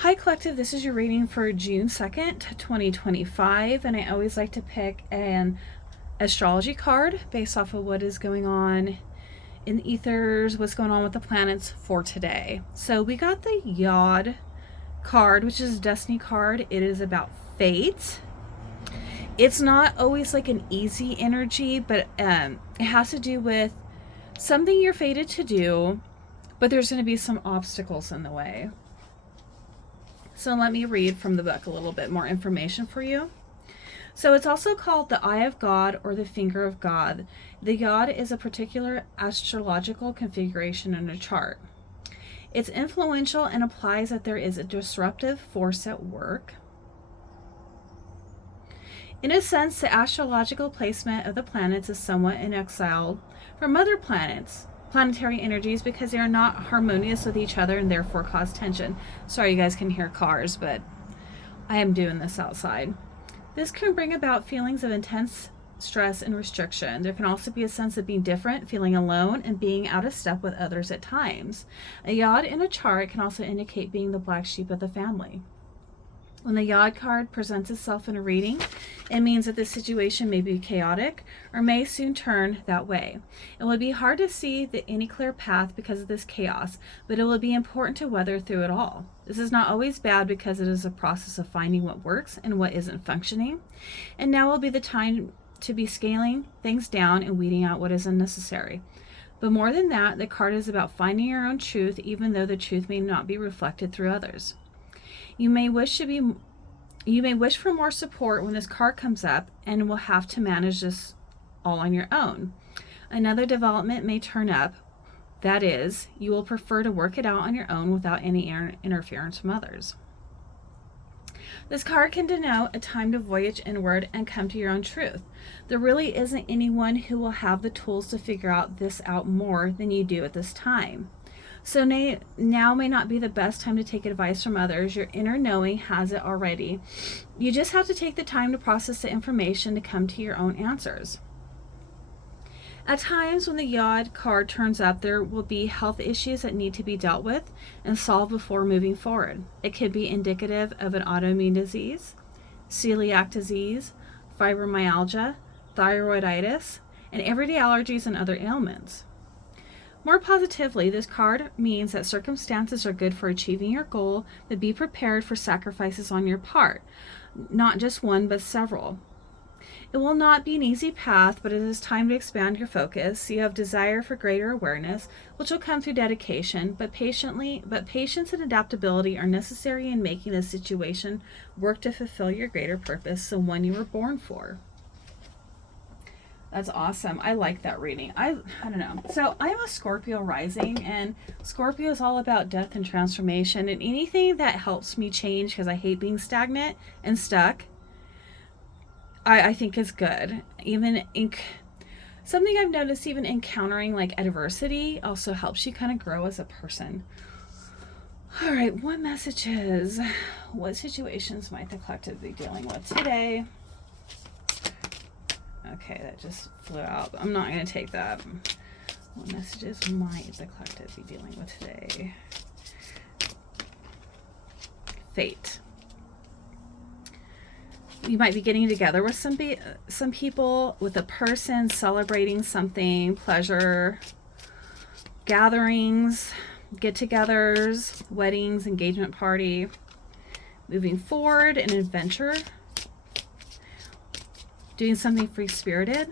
Hi Collective, this is your reading for June 2nd, 2025, and I always like to pick an astrology card based off of what is going on in the ethers, what's going on with the planets for today. So we got the Yod card, which is a destiny card. It is about fate. It's not always like an easy energy, but it has to do with something you're fated to do, but there's going to be some obstacles in the way. So let me read from the book a little bit more information for you. So it's also called the Eye of God or the Finger of God. The Yod is a particular astrological configuration in a chart. It's influential and implies that there is a disruptive force at work. In a sense, the astrological placement of the planets is somewhat in exile from other planetary energies, because they are not harmonious with each other and therefore cause tension. Sorry you guys can hear cars, but I am doing this outside. This can bring about feelings of intense stress and restriction. There can also be a sense of being different, feeling alone, and being out of step with others at times. A Yod in a chart can also indicate being the black sheep of the family. When the Yod card presents itself in a reading, it means that the situation may be chaotic or may soon turn that way. It will be hard to see any clear path because of this chaos, but it will be important to weather through it all. This is not always bad because it is a process of finding what works and what isn't functioning. And now will be the time to be scaling things down and weeding out what is unnecessary. But more than that, the card is about finding your own truth, even though the truth may not be reflected through others. You may wish for more support when this card comes up, and will have to manage this all on your own. Another development may turn up. That is, you will prefer to work it out on your own without any interference from others. This card can denote a time to voyage inward and come to your own truth. There really isn't anyone who will have the tools to figure this out more than you do at this time. So now may not be the best time to take advice from others. Your inner knowing has it already. You just have to take the time to process the information to come to your own answers. At times when the Yod card turns up, there will be health issues that need to be dealt with and solved before moving forward. It could be indicative of an autoimmune disease, celiac disease, fibromyalgia, thyroiditis, and everyday allergies and other ailments. More positively, this card means that circumstances are good for achieving your goal, but be prepared for sacrifices on your part. Not just one, but several. It will not be an easy path, but it is time to expand your focus. You have desire for greater awareness, which will come through dedication, but patience and adaptability are necessary in making this situation work to fulfill your greater purpose, the one you were born for. That's awesome. I like that reading. I don't know. So I'm a Scorpio rising, and Scorpio is all about death and transformation, and anything that helps me change, because I hate being stagnant and stuck, I think is good. Something I've noticed, even encountering like adversity also helps you kind of grow as a person. All right, what messages? What situations might the collective be dealing with today? Okay, that just flew out. I'm not going to take that. What messages might the collective be dealing with today? Fate. You might be getting together with some people, with a person, celebrating something, pleasure, gatherings, get-togethers, weddings, engagement party. Moving forward, an adventure. Doing something free-spirited,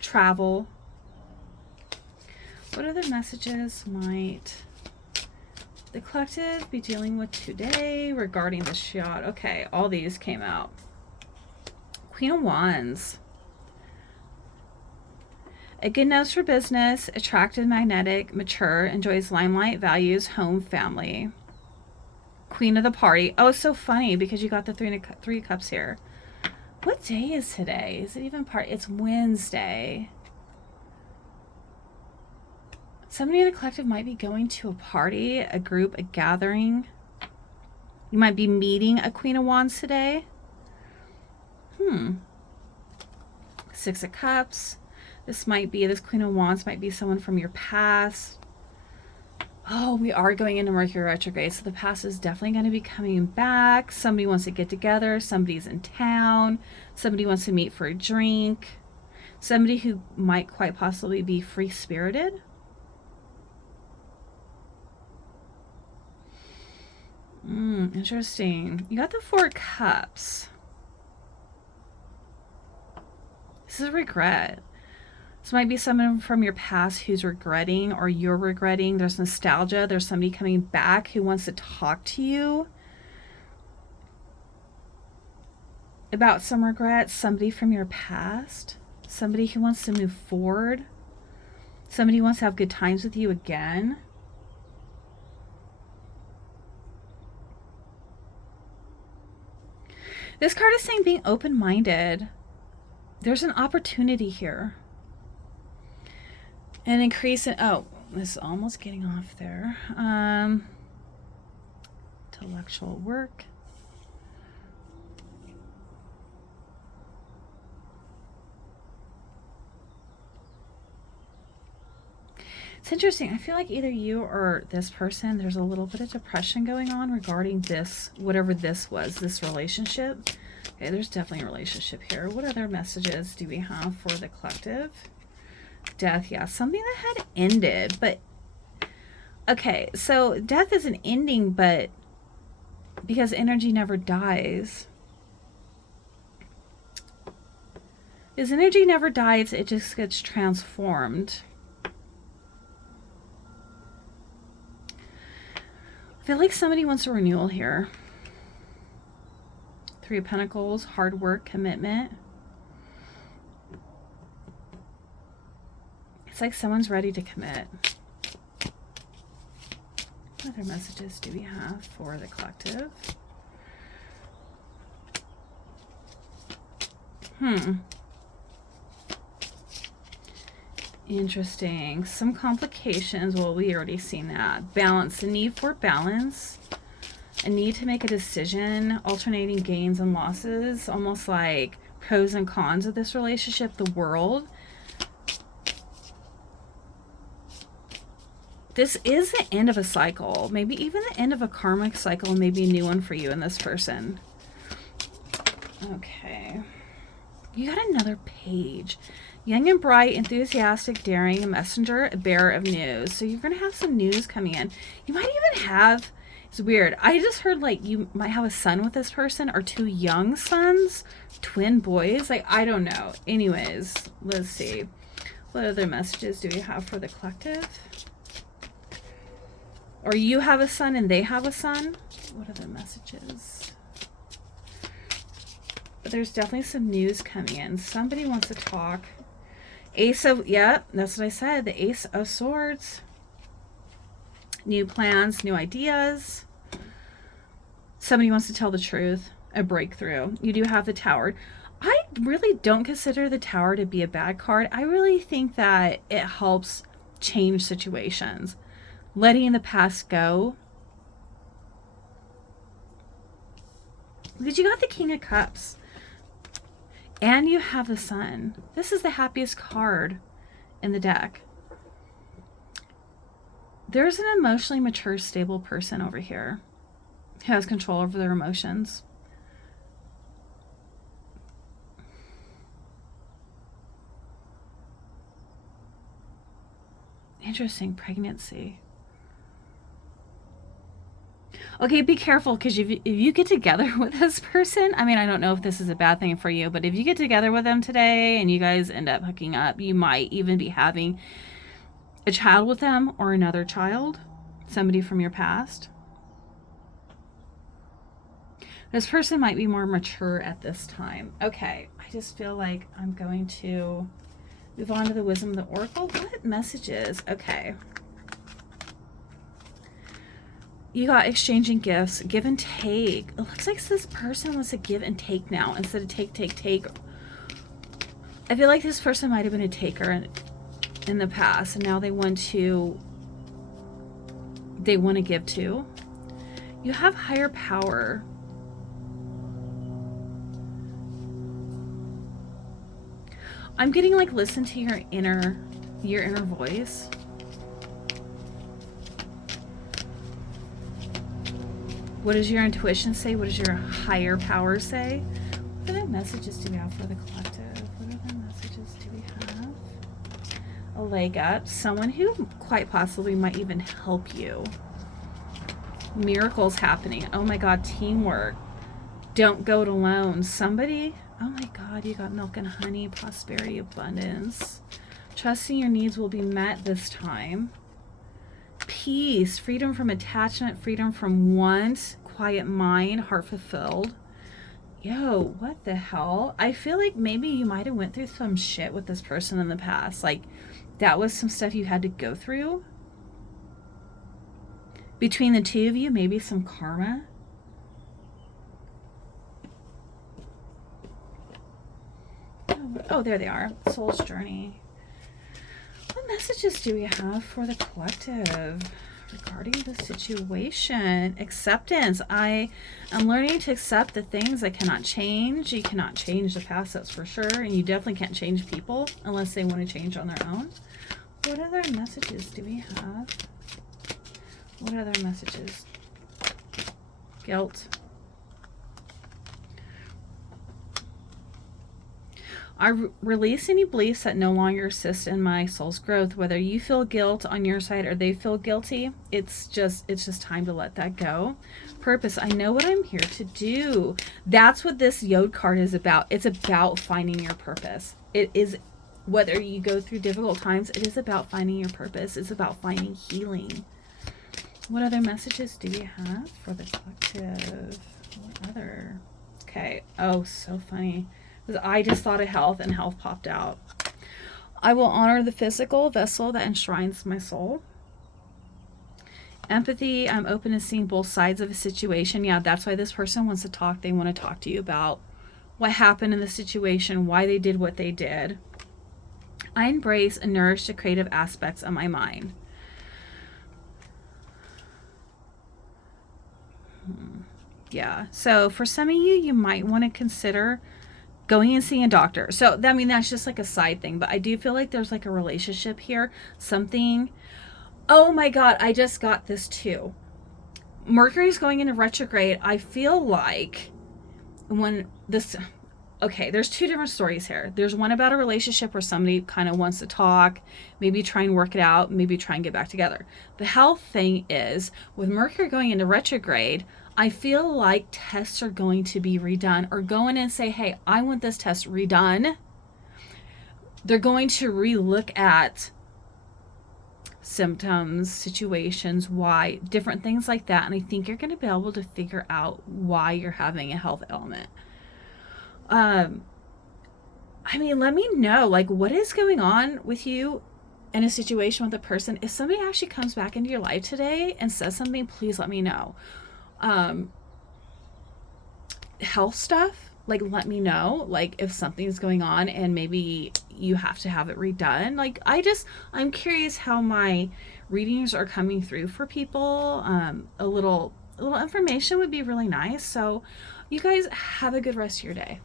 travel. What other messages might the collective be dealing with today regarding the shot? Okay, all these came out. Queen of Wands. A good nose for business, attractive, magnetic, mature, enjoys limelight, values, home, family. Queen of the party. Oh, so funny because you got the three cups here. What day is today? Is it even It's Wednesday. Somebody in the collective might be going to a party, a group, a gathering. You might be meeting a Queen of Wands today. Six of Cups. This Queen of Wands might be someone from your past. Oh, we are going into Mercury retrograde, so the past is definitely going to be coming back. Somebody wants to get together. Somebody's in town. Somebody wants to meet for a drink. Somebody who might quite possibly be free-spirited. Interesting. You got the Four Cups. This is regret. This might be someone from your past who's regretting, or you're regretting. There's nostalgia. There's somebody coming back who wants to talk to you about some regrets. Somebody from your past. Somebody who wants to move forward. Somebody who wants to have good times with you again. This card is saying being open-minded. There's an opportunity here. An increase in, oh, this is almost getting off there. Intellectual work. It's interesting. I feel like either you or this person, there's a little bit of depression going on regarding this, whatever this was, this relationship. Okay, there's definitely a relationship here. What other messages do we have for the collective? Death, yeah, something that had ended, but okay, so death is an ending, but because energy never dies. Because energy never dies, it just gets transformed. I feel like somebody wants a renewal here. Three of Pentacles, hard work, commitment. It's like someone's ready to commit. What other messages do we have for the collective? Interesting. Some complications. Well, we already seen that. Balance. The need for balance. A need to make a decision. Alternating gains and losses. Almost like pros and cons of this relationship. The World. This is the end of a cycle. Maybe even the end of a karmic cycle. Maybe a new one for you and this person. Okay. You got another page. Young and bright, enthusiastic, daring, a messenger, a bearer of news. So you're going to have some news coming in. You might even have, it's weird, I just heard like you might have a son with this person, or two young sons, twin boys. Like, I don't know. Anyways, let's see. What other messages do we have for the collective? Or you have a son and they have a son? What other messages? But there's definitely some news coming in. Somebody wants to talk. Ace of, yeah, that's what I said. The Ace of Swords. New plans, new ideas. Somebody wants to tell the truth. A breakthrough. You do have the Tower. I really don't consider the Tower to be a bad card. I really think that it helps change situations. Letting the past go. Because you got the King of Cups. And you have the Sun. This is the happiest card in the deck. There's an emotionally mature, stable person over here who has control over their emotions. Interesting. Pregnancy. Okay, be careful, because if you get together with this person, I mean, I don't know if this is a bad thing for you, but if you get together with them today and you guys end up hooking up, you might even be having a child with them, or another child, somebody from your past. This person might be more mature at this time. Okay, I just feel like I'm going to move on to the Wisdom of the Oracle. What messages? Okay. You got exchanging gifts, give and take. It looks like this person wants to give and take now instead of take. I feel like this person might have been a taker in the past, and now they want to give too. You have higher power. I'm getting like, listen to your inner voice. What does your intuition say? What does your higher power say? What other messages do we have for the collective? What other messages do we have? A leg up. Someone who quite possibly might even help you. Miracles happening. Oh my God, teamwork. Don't go it alone. Somebody, oh my God, you got milk and honey, prosperity, abundance. Trusting your needs will be met this time. Peace, freedom from attachment, freedom from want, quiet mind, heart fulfilled. Yo, what the hell? I feel like maybe you might have went through some shit with this person in the past. Like, that was some stuff you had to go through. Between the two of you, maybe some karma. Oh, there they are. Soul's journey. What messages do we have for the collective regarding the situation? Acceptance. I am learning to accept the things I cannot change. You cannot change the past, that's for sure. And you definitely can't change people unless they want to change on their own. What other messages do we have? What other messages? Guilt. I release any beliefs that no longer assist in my soul's growth. Whether you feel guilt on your side or they feel guilty, it's just time to let that go. Purpose. I know what I'm here to do. That's what this Yod card is about. It's about finding your purpose. It is, whether you go through difficult times, it is about finding your purpose. It's about finding healing. What other messages do we have for the collective? What other? Okay. Oh, so funny. I just thought of health and health popped out. I will honor the physical vessel that enshrines my soul. Empathy. I'm open to seeing both sides of a situation. Yeah, that's why this person wants to talk. They want to talk to you about what happened in the situation, why they did what they did. I embrace and nourish the creative aspects of my mind. Yeah, so for some of you, you might want to consider going and seeing a doctor. So, I mean, that's just like a side thing, but I do feel like there's like a relationship here. Something, oh my God, I just got this too. Mercury's going into retrograde. I feel like when this, okay, there's two different stories here. There's one about a relationship where somebody kind of wants to talk, maybe try and work it out, maybe try and get back together. The health thing is, with Mercury going into retrograde, I feel like tests are going to be redone, or go in and say, hey, I want this test redone. They're going to relook at symptoms, situations, why, different things like that. And I think you're going to be able to figure out why you're having a health ailment. I mean, let me know, like, what is going on with you in a situation with a person. If somebody actually comes back into your life today and says something, please let me know. Health stuff, like, let me know, like, if something's going on and maybe you have to have it redone. Like, I'm curious how my readings are coming through for people. A little information would be really nice. So you guys have a good rest of your day.